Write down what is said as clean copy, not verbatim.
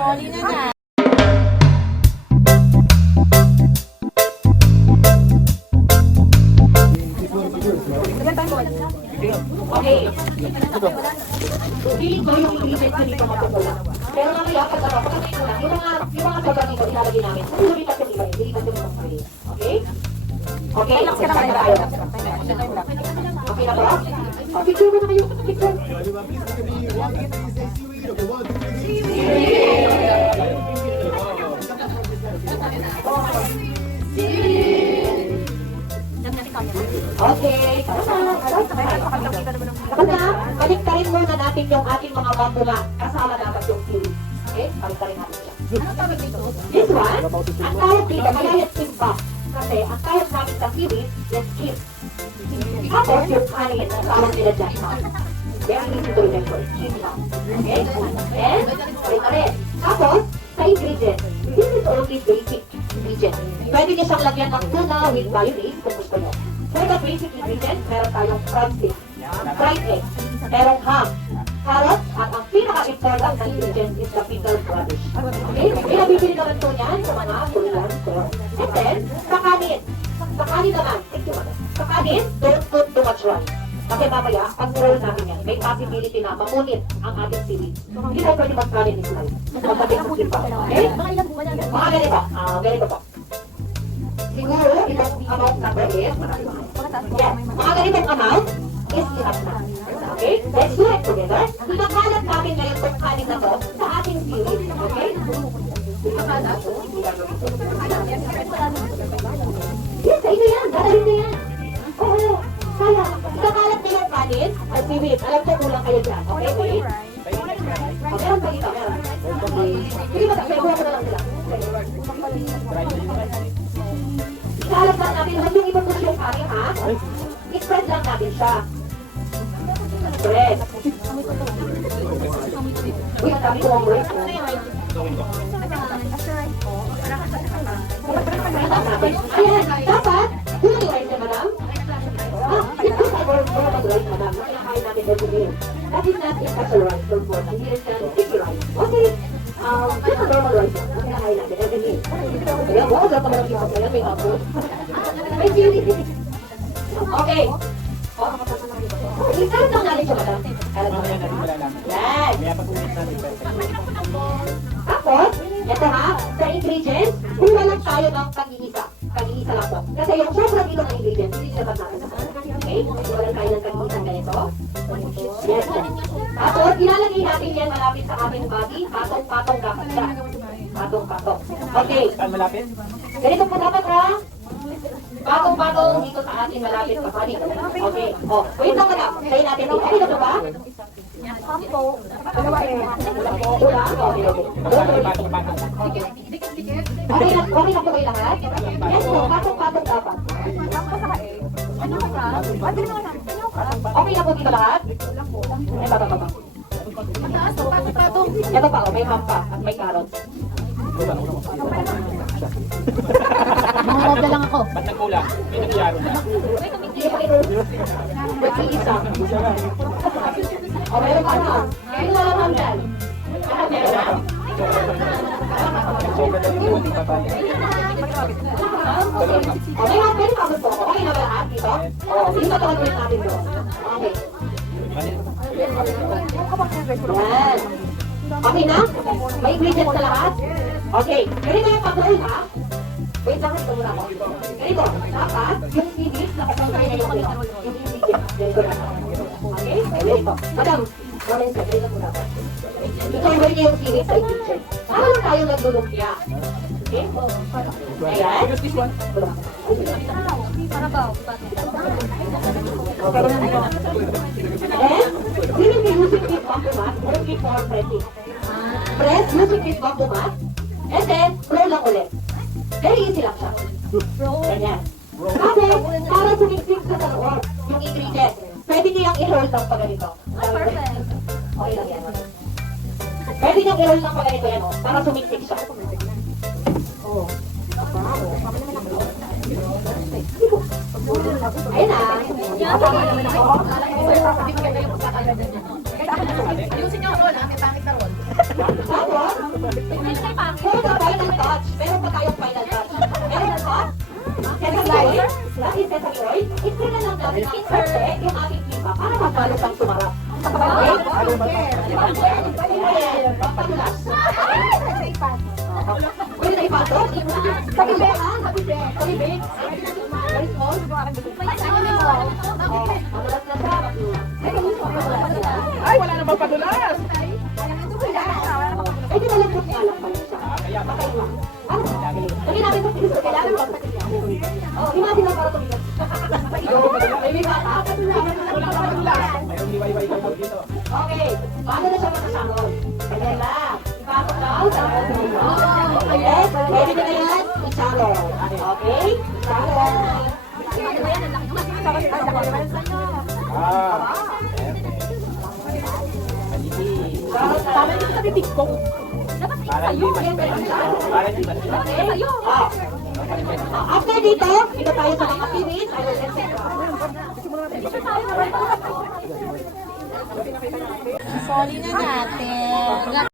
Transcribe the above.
Sorry na na. Okay. Feeling ko yung ingredients na dito matutulang. Pero mamaya, pag pagkakay ko lang, yung mga sabat dito ilalagay namin, lumipat yung iba, lumipat yung mga sarili. Okay? Okay? Start na tayo. Okay na ba? Picture mo na kayo. Picture. Okay, kapag na, baliktarin muna natin yung ating mga bambula. Kasama dapat yung seaweed. Okay, baliktarin natin siya. This one, ang tawag dito, mayayat timpa. Kasi ang tawag namin sa seaweed, is chip. Tapos yung kanin, ang tawag nila dyan. Very easy to remember, chip lang. Okay, and baliktarin. Tapos, sa ingredients, this is only basic ingredient. Pwede niyo siyang lagyan ng tuna with mayonnaise kung gusto niyo. For the basic ingredients, meron tayong fried egg, merong ham, carrots, at ang pinaka-important na ingredient is the pickled radish. Okay? Pinabibili naman po niyan sa mga Korean store. And then, sa kanin. Sa kanin naman, sa kanin, don't put too much rice. Kasi mamaya, pag roll namin yan, may possibility na mamunit ang ating seaweed. Hindi tayo pwede mag-kanin ni Sly. Magpapit sa simpa. Okay? Mga ganito. Ganito po. Siguro, itong amount number is, yes, mga ganitong amount is enough na. Okay? Let's do it together. Pinakalat natin ngayon itong kanin na to sa ating seaweed. Okay? Yes, sa inyo yan. Dadalhin na yan. Oo. Kaya, ikakalat na yung kanin at seaweed. Alam ko kulang kayo dyan. Okay, wait. Meron pa dito, meron. Okay. Sige ba, kaya buha ko na lang sila. Ikalat lang natin, huwag yung iba yung kanin, ha? I-spread lang natin siya. Spread. Uy, ang dami ko ang break. Ayan, dapat, huwag yung rice na, madam. Ito sa normal rice, madam. Kinakain natin every meal. That is not special rice, don't worry. Hindi rin siya sticky rice. Okay. Ito sa normal rice. Kinakain natin every meal. Ayan, wow, dapat naman ang kita. Ayan, may apple. May chili. Okay. Ikalat lang natin siya, madam. Ikalat lang natin. Yan. Tapos, ito ha, sa ingredients, una lang tayo ng pag-iisa. Pag-iisa lang po. Kasi yung sobrang dito ng ingredients, hindi dapat natin. Okay? Wala tayo ng pag-iisang ganito. Yes. Tapos, ilalagay natin yan malapit sa aming body. Patong-patong dapat siya. Patong-patong. Okay. Saan malapit? Ganito po dapat ha. Patong-patong dito sa ating malapit sa body. Okay. Oh, wait lang madam. Sayin natin dito. Ay, ito ba? Sampo. Wala? Okay, okay. Okay na po kayo lahat? Yes po, patong-patong dapat. Okay na po dito lahat? Ito. Ito pa, may ham pa at may carrots. Mga lang ako. Ba't nagkulang? May nagyaro na. Mag-iisa. O, meron ka na. Meron na lang dyan. Meron na. Okay, meron ka gusto ko. Okay na ba lahat dito? O, hindi ba talaga ulit natin doon? Okay. Yan. Okay na? May ingredients na lahat? Okay. Ganito yung pag-roll ha? Wait lang, ito muna ako. Ganito, dapat yung seaweed nakapagkaya na yung ingredients. Ganito na. Okay? Ganito. Madam, moment ka, ganito muna ako. I-cover niyo yung seaweed sa ingredients. Para lang tayo naglulumpia. Okay? Ayan. Para ba? Okay. Then, we will be using this bamboo mat only for pressing. Press using this bamboo mat, and then roll lang ulit. Very easy lang siya. Ganyan. Tapos, para sumiksik sa loob yung ingredient, pwede niyang i-roll lang pa ganito. Perfect. Okay lang yan. Pwede niyang i-roll lang pa ganito yan, para sumiksik siya. Oh. Ayun na. Ayusin niyo ang roll, may pangit na roll. Tapos, Okay, i-screen na lang natin. Insert yung ating timba para magbalot ang sumarap. Okay? Papadulas. Pwede na ipasok? Sa bibe, ha? Sa bibe. Sa bibe. Very small. Madulas na siya. Ay, wala namang padulas! Eh, di malambot niya alam pala siya. Patay lang. Lagyan natin ito sa kailangan lang sa kanya. Imagine lang para tumigas. May bata. Mayroong liway-way dito. Okay, paano na siya matasangon? Kaya lang, ipasok daw sa pagkakas. Okay, ready na yan? Icharo. Okay? Icharo. Tama dito sa bibig ko. Para hindi ba siya? Okay? After dito, dito tayo sa mga pinis. I will accept. Sorry na natin.